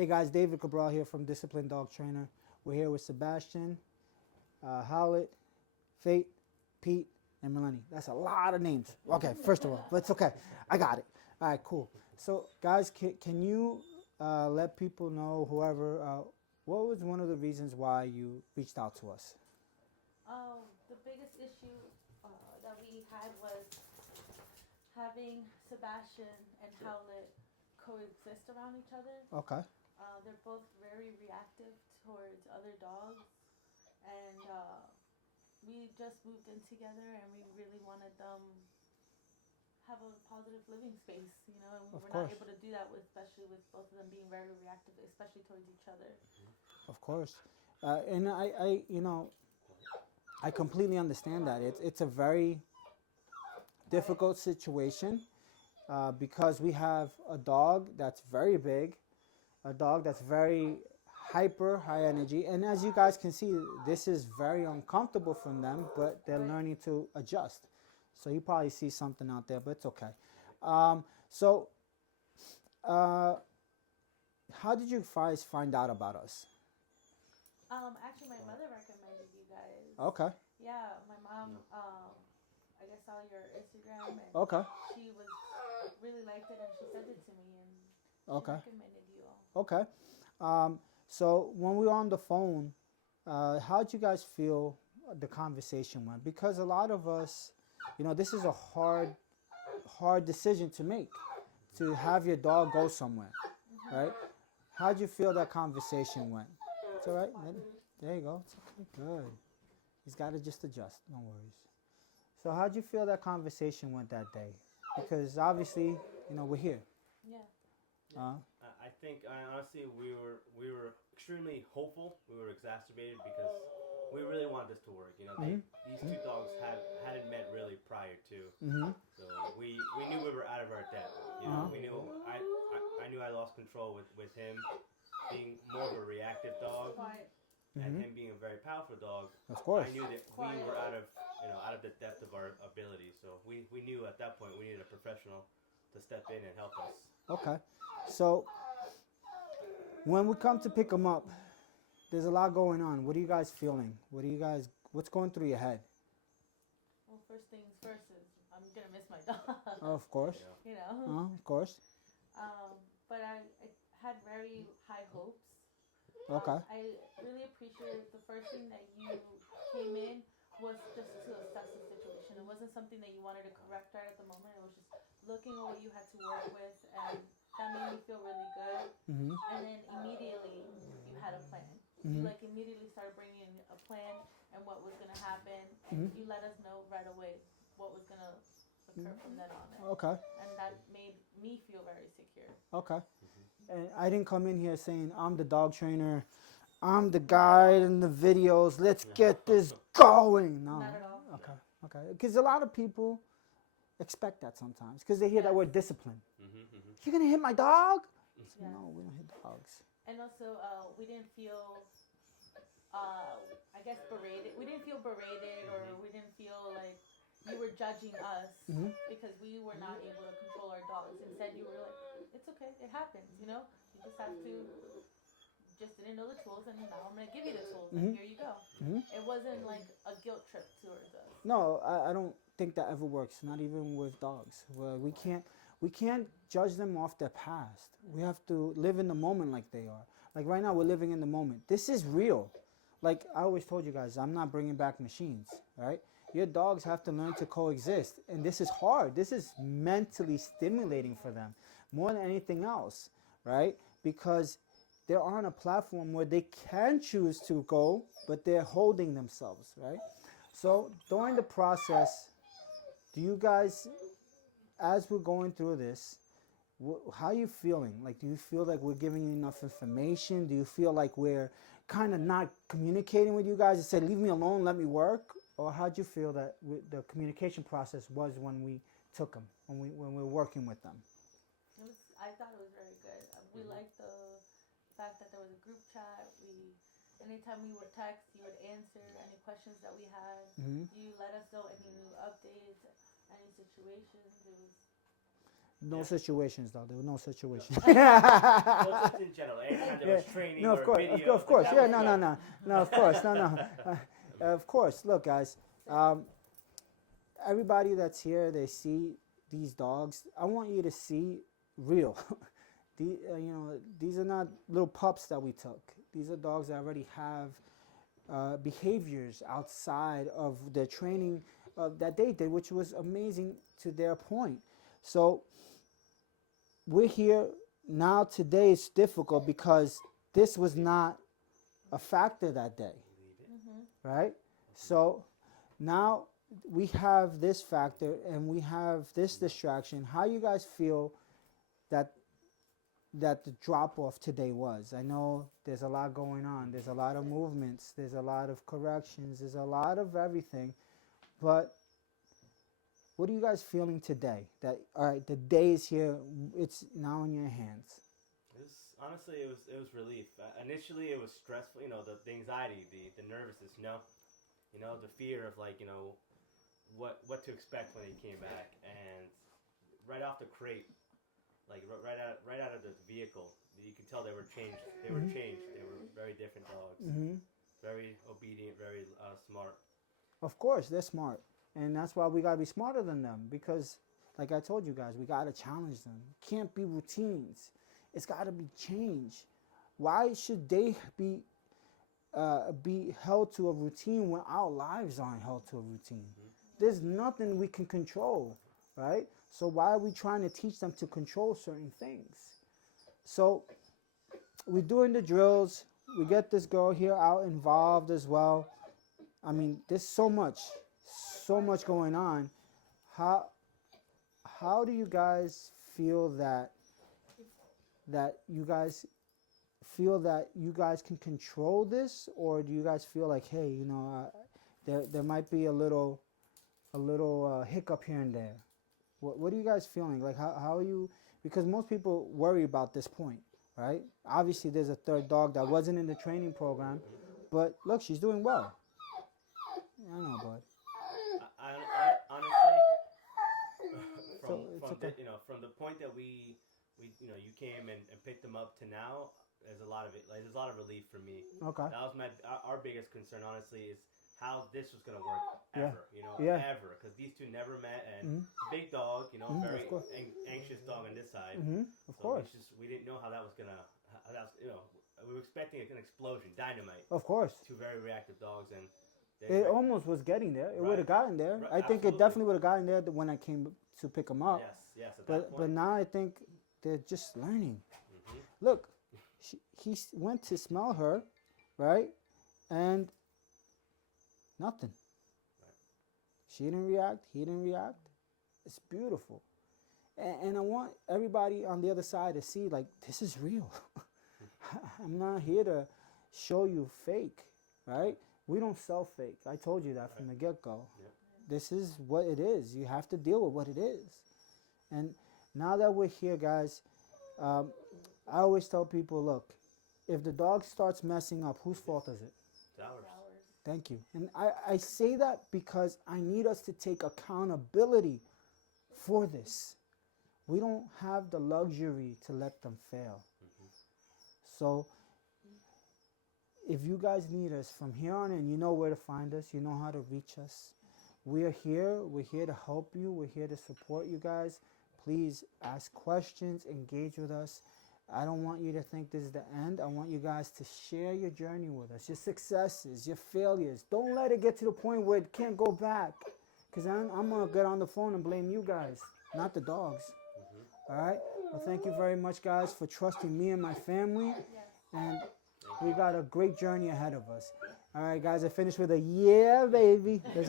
Hey guys, David Cabral here from Disciplined Dog Trainer. We're here with Sebastian, Howlett, Fate, Pete, and Melanie. That's a lot of names. Okay, first of all, but it's okay. I got it. All right, cool. So guys, can you let people know, whoever, what was one of the reasons why you reached out to us? The biggest issue that we had was having Sebastian and Howlett coexist around each other. Okay. They're both very reactive towards other dogs, and we just moved in together, and we really wanted them have a positive living space, you know, and Of we're course. not able to do that with, especially with both of them being very reactive, especially towards each other. Of course. And I completely understand that. It's a very difficult situation because we have a dog that's very big, a dog that's very hyper, high energy, and as you guys can see, this is very uncomfortable for them, but they're learning to adjust. So you probably see something out there, but it's okay. So how did you guys find out about us? Actually, my mother recommended you guys. Okay. Yeah, my mom, I guess saw your Instagram, and Okay. she was really liked it, and she sent it to me, and she Okay. recommended you all. Okay. So when we were on the phone, how'd you guys feel the conversation went? Because a lot of us, this is a hard decision to make, to have your dog go somewhere, right? How'd you feel that conversation went? It's all right. There you go. It's okay. Good. He's got to just adjust. No worries. So how'd you feel that conversation went that day? Because obviously, we're here. Yeah. I think honestly we were extremely hopeful. We were exacerbated because we really wanted this to work. These two dogs hadn't met really prior to, so we knew we were out of our depth. We knew I knew I lost control with him being more of a reactive dog, and him being a very powerful dog. Of course. I knew that we were out of the depth of our abilities. So we knew at that point we needed a professional to step in and help us. Okay. So when we come to pick them up, there's a lot going on. What are you guys feeling? What's going through your head? Well, first things first is I'm gonna miss my dog. Of course. Yeah. Of course. But I had very high hopes. Okay. I really appreciated the first thing that you came in was just to assess the situation. It wasn't something that you wanted to correct right at the moment. It was just looking at what you had to work with, and that made me feel really good. And then immediately you had a plan. You immediately started bringing a plan and what was going to happen, and you let us know right away what was going to occur from then on. Okay. And that made me feel very secure. Okay. And I didn't come in here saying I'm the dog trainer, I'm the guy in the videos, let's get this going. No. Not at all. Okay. Because a lot of people expect that sometimes because they hear that word discipline. You're going to hit my dog? So, no, we don't hit dogs. And also, we didn't feel, I guess, berated. We didn't feel berated, or we didn't feel like you were judging us because we were not able to control our dogs. Instead, you were like, it's okay, it happens, You just have to, just didn't know the tools, and now I'm going to give you the tools, and here you go. It wasn't like a guilt trip towards us. No, I don't think that ever works, not even with dogs. Well, we can't judge them off their past. We have to live in the moment like they are. Like right now, we're living in the moment. This is real. Like I always told you guys, I'm not bringing back machines, right? Your dogs have to learn to coexist, and this is hard. This is mentally stimulating for them more than anything else, right? Because they're on a platform where they can choose to go, but they're holding themselves, right? So during the process, do you guys, as we're going through this, how are you feeling? Like, do you feel like we're giving you enough information? Do you feel like we're kind of not communicating with you guys and said, leave me alone, let me work? Or how'd you feel that the communication process was when we took them, when we were working with them? I thought it was very good. We liked the fact that there was a group chat. Anytime we would text, you would answer any questions that we had. You let us know any new updates, any situations. No Yeah. situations though. There were no situations. Well, just in general, anytime there was training No, or of course, video, of course. that Yeah, was no, good. no, no, no. Of course, no, no. Of course. Look, guys. Everybody that's here, they see these dogs. I want you to see real. These are not little pups that we took. These are dogs that already have behaviors outside of the training that they did, which was amazing to their point. So we're here now. Today is difficult because this was not a factor that day, right? So now we have this factor and we have this distraction. How you guys feel that the drop off today was? I know there's a lot going on. There's a lot of movements. There's a lot of corrections. There's a lot of everything. But what are you guys feeling today? That all right, the day is here. It's now in your hands. Honestly, it was relief. Initially, it was stressful. The anxiety, the nervousness. The fear of what to expect when he came back, and right off the crate, like right out of the vehicle, you could tell they were changed. They were changed. They were very different dogs. Very obedient, very smart. Of course, they're smart, and that's why we gotta be smarter than them. Because, like I told you guys, we gotta challenge them. Can't be routines. It's gotta be change. Why should they be held to a routine when our lives aren't held to a routine? There's nothing we can control, right? So why are we trying to teach them to control certain things? So we're doing the drills. We get this girl here out involved as well. I mean, there's so much going on. How do you guys feel that you guys feel that you guys can control this, or do you guys feel like, hey, there might be a little hiccup here and there? What are you guys feeling? Like how are you? Because most people worry about this point, right? Obviously, there's a third dog that wasn't in the training program, but look, she's doing well. Yeah, I know, bud. Honestly, okay. from the point that you came and picked them up to now, there's a lot of relief for me. Okay. That was our biggest concern, honestly, is how this was gonna work ever. Ever, because these two never met, and big dog, very anxious dog on this side. Of course. We didn't know how that was gonna. We were expecting an explosion, dynamite. Of course. Two very reactive dogs, and it almost was getting there. It would have gotten there. Right, I think absolutely. it definitely would have gotten there when I came to pick them up. Yes. At that point. But now I think they're just learning. Look, he went to smell her, right? And nothing. Right. She didn't react. He didn't react. It's beautiful. And I want everybody on the other side to see, like, this is real. I'm not here to show you fake, right? We don't sell fake. I told you that from the get-go. Yep. This is what it is. You have to deal with what it is. And now that we're here, guys, I always tell people, look, if the dog starts messing up, whose fault is it? It's ours. Thank you. And I say that because I need us to take accountability for this. We don't have the luxury to let them fail. So if you guys need us from here on in, you know where to find us. You know how to reach us. We're here. We're here to help you. We're here to support you guys. Please ask questions. Engage with us. I don't want you to think this is the end. I want you guys to share your journey with us, your successes, your failures. Don't let it get to the point where it can't go back. Because I'm going to get on the phone and blame you guys, not the dogs. All right? Well, thank you very much, guys, for trusting me and my family. And we got a great journey ahead of us. All right, guys, I finished with a yeah, baby. Let's